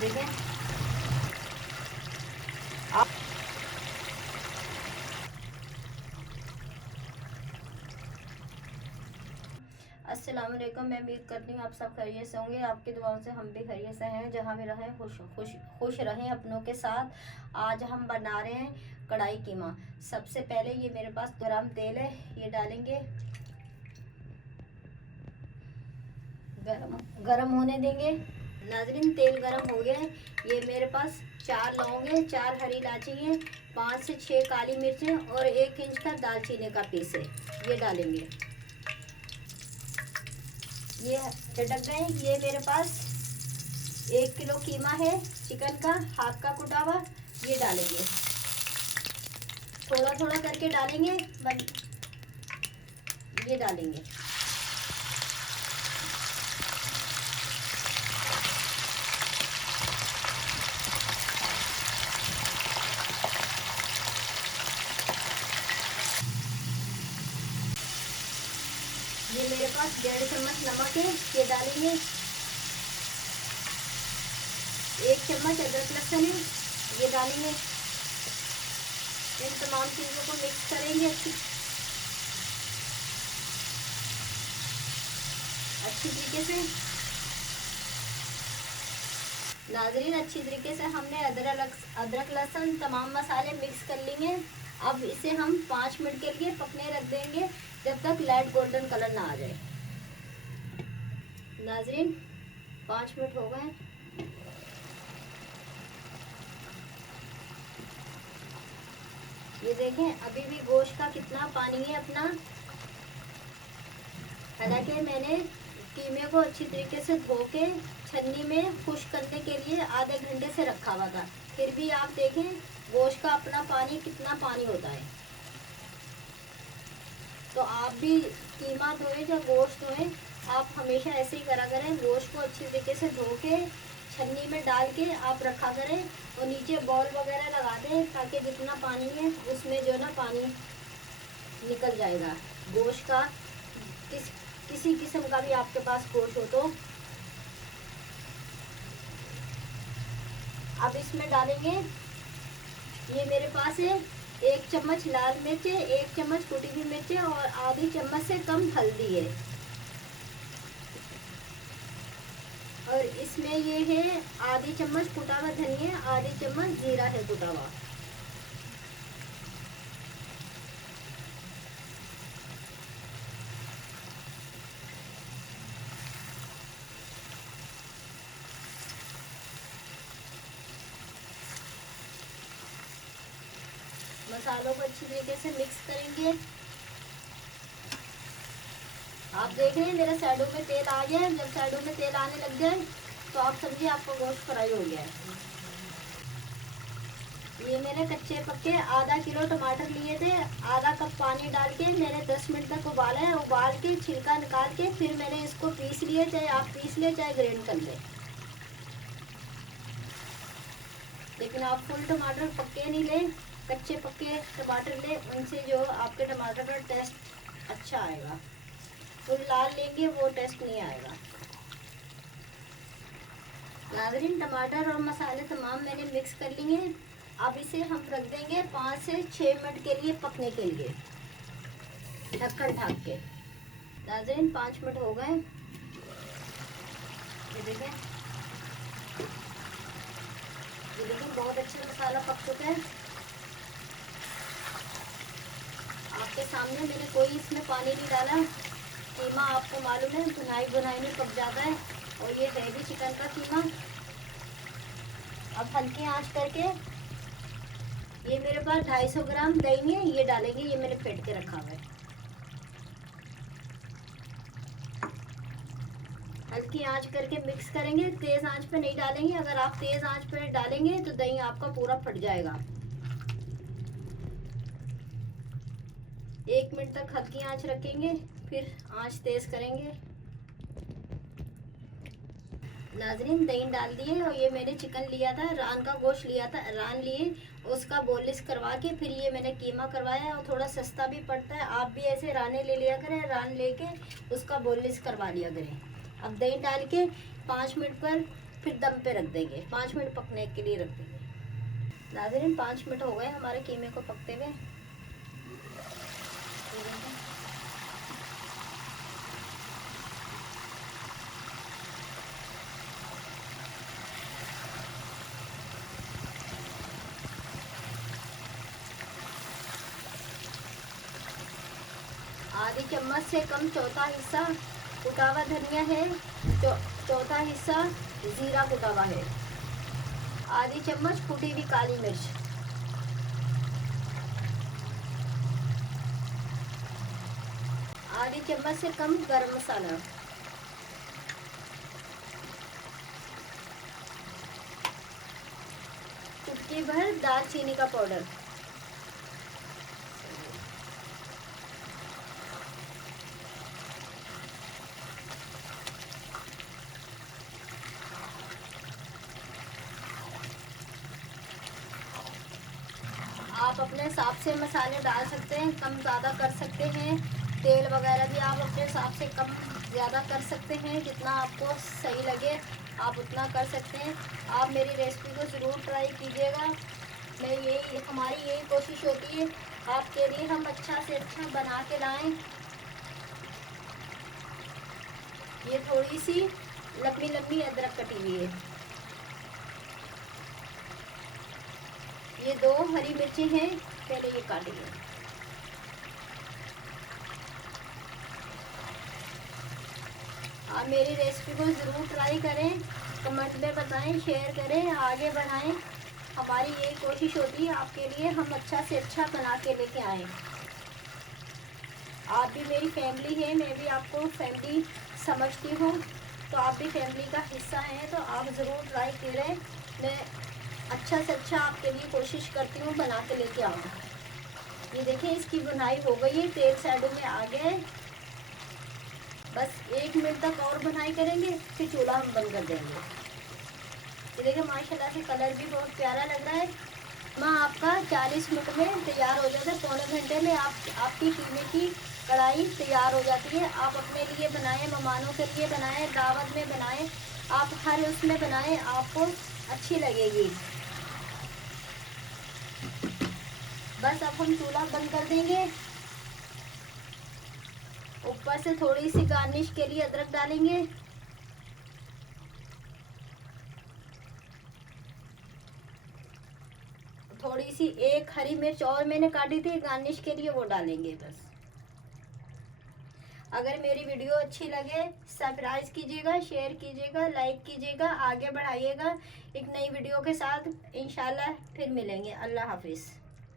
देखें आप। अस्सलाम वालेकुम। मैं उम्मीद करती हूँ आप सब खैरियत से होंगे। आपकी दुआओं से हम भी खैरियत से हैं। जहाँ भी रहें खुश रहें अपनों के साथ। आज हम बना रहे हैं कढ़ाई कीमा। सबसे पहले ये मेरे पास गरम तेल है, ये डालेंगे, गरम होने देंगे। नाजरीन तेल गरम हो गया है। ये मेरे पास 4 लौंग है, 4 हरी इलायची है, 5 से 6 काली मिर्चें और 1 इंच का दालचीनी का पीस है, ये डालेंगे। ये चटक गए। ये मेरे पास 1 किलो कीमा है चिकन का, हाथ का कुटा हुआ, ये डालेंगे। थोड़ा थोड़ा करके डालेंगे, ये डालेंगे। ये मेरे पास 1.5 चम्मच नमक है, ये डालेंगे। 1 चम्मच अदरक लहसुन है, ये डालेंगे। इन तमाम चीज़ों को मिक्स करेंगे अच्छी तरीके से। नाजरीन अच्छी तरीके से हमने अदरक लहसुन तमाम मसाले मिक्स कर लिए। अब इसे हम 5 मिनट के लिए पकने रख देंगे, जब तक लाइट गोल्डन कलर ना आ जाए। नाजरीन 5 मिनट हो गए। ये देखें अभी भी गोश्त का कितना पानी है अपना। हालांकि मैंने कीमे को अच्छी तरीके से धो के छन्नी में खुश्क करने के लिए आधे घंटे से रखा हुआ था, फिर भी आप देखें गोश्त का अपना पानी कितना पानी होता है। तो आप भी कीमा धोएं या गोश्त धोएं, आप हमेशा ऐसे ही करा करें। गोश्त को अच्छी तरीके से धो के छन्नी में डाल के आप रखा करें और नीचे बॉल वगैरह लगा दें, ताकि जितना पानी है उसमें जो ना पानी निकल जाएगा गोश्त का। किसी किस्म का भी आपके पास गोश्त हो तो। अब इसमें डालेंगे, ये मेरे पास है 1 चम्मच लाल मिर्च, 1 चम्मच कुटी हुई मिर्च और आधी चम्मच से कम हल्दी है। और इसमें ये है आधी चम्मच कुटा हुआ धनिया, आधी चम्मच जीरा है कुटा हुआ। मसालों को अच्छी तरीके से मिक्स करेंगे। आप देख रहे हैं मेरा साइडों में तेल आ गया है। जब साइडों में तेल आने लग जाए तो आप समझिए आपका गोश्त फ्राई हो गया है। ये मैंने कच्चे पक्के आधा किलो टमाटर लिए थे, आधा कप पानी डाल के मैंने 10 मिनट तक उबाला है। उबाल के छिलका निकाल के फिर मैंने इसको पीस लिया, चाहे आप पीस ले चाहे ग्राइंड कर ले। लेकिन आप फुल टमाटर पक्के नहीं लें, कच्चे पक्के टमाटर लें, उनसे जो आपके टमाटर का टेस्ट अच्छा आएगा। फुल लाल लेंगे वो टेस्ट नहीं आएगा। नाज़रीन टमाटर और मसाले तमाम मैंने मिक्स कर लिए। अब इसे हम रख देंगे 5 से 6 मिनट के लिए पकने के लिए, ढक्कन ढक के। नाज़रीन 5 मिनट हो गए। ये देखें, बहुत अच्छा मसाला पक चुका है। आपके सामने मैंने कोई इसमें पानी नहीं डाला। कीमा आपको मालूम है भुनाई में पक जाता है, और ये है भी चिकन का कीमा। अब हल्की आंच करके ये मेरे पास 250 ग्राम दही है, ये डालेंगे। ये मैंने फेंट के रखा हुआ है। हल्की आंच करके मिक्स करेंगे, तेज आंच पे नहीं डालेंगे। अगर आप तेज आंच पे डालेंगे तो दही आपका पूरा फट जाएगा। 1 मिनट तक हल्की आंच रखेंगे, फिर आंच तेज करेंगे। नाजरीन दही डाल दिए, और ये मैंने चिकन लिया था, रान का गोश्त लिया था, रान लिए, उसका बोलिस करवा के फिर ये मैंने कीमा करवाया। और थोड़ा सस्ता भी पड़ता है, आप भी ऐसे राने ले लिया करें, रान लेके उसका बोलिस करवा लिया करें। अब दही डाल के 5 मिनट पर फिर दम पे रख देंगे, 5 मिनट पकने के लिए रख देंगे। नाज़रीन 5 मिनट हो गए हमारे कीमे को पकते हुए। आधी चम्मच से कम चौथा हिस्सा कुटा हुआ धनिया है, चौथा हिस्सा जीरा कुटा हुआ है, आधी चम्मच कुटी हुई काली मिर्च, आधी चम्मच से कम गरम मसाला, चुटकी भर दालचीनी का पाउडर, आप अपने हिसाब से मसाले डाल सकते हैं, कम ज़्यादा कर सकते हैं। तेल वगैरह भी आप अपने हिसाब से कम ज़्यादा कर सकते हैं, जितना आपको सही लगे आप उतना कर सकते हैं। आप मेरी रेसिपी को ज़रूर ट्राई कीजिएगा। हमारी यही कोशिश होती है आपके लिए हम अच्छा से अच्छा बना के लाएँ। ये थोड़ी सी लंबी लंबी अदरक कटी हुई है, ये 2 हरी मिर्ची हैं, पहले ये काटेंगे। आप मेरी रेसिपी को ज़रूर ट्राई करें, कमेंट में बताएं, शेयर करें, आगे बढ़ाएं। हमारी यही कोशिश होती है आपके लिए हम अच्छा से अच्छा बना के लेके आएँ। आप भी मेरी फैमिली है, मैं भी आपको फैमिली समझती हूँ, तो आप भी फैमिली का हिस्सा हैं, तो आप ज़रूर ट्राई करें। मैं अच्छा से अच्छा आपके लिए कोशिश करती हूँ बना के लेके आऊँ। ये देखिए इसकी बुनाई हो गई है, तेल साइडों में आ गया है। बस 1 मिनट तक और बुनाई करेंगे, फिर चूल्हा हम बंद कर देंगे। ये देखिए माशाल्लाह से कलर भी बहुत प्यारा लग रहा है। माँ आपका 40 मिनट में तैयार हो जाता है, पौने घंटे में आपकी कीमे की कढ़ाई तैयार हो जाती है। आप अपने लिए बनाएं, मेहमानों के लिए बनाएं, दावत में बनाएं, आप हर उसमें बनाएं, आपको अच्छी लगेगी। बस अब हम चूल्हा बंद कर देंगे। ऊपर से थोड़ी सी गार्निश के लिए अदरक डालेंगे। थोड़ी सी 1 हरी मिर्च और मैंने काटी थी गार्निश के लिए, वो डालेंगे बस। अगर मेरी वीडियो अच्छी लगे सब्सक्राइब कीजिएगा, शेयर कीजिएगा, लाइक कीजिएगा, आगे बढ़ाइएगा एक नई वीडियो के साथ। इंशाल्लाह फिर मिलेंगे। अल्लाह हाफिज़।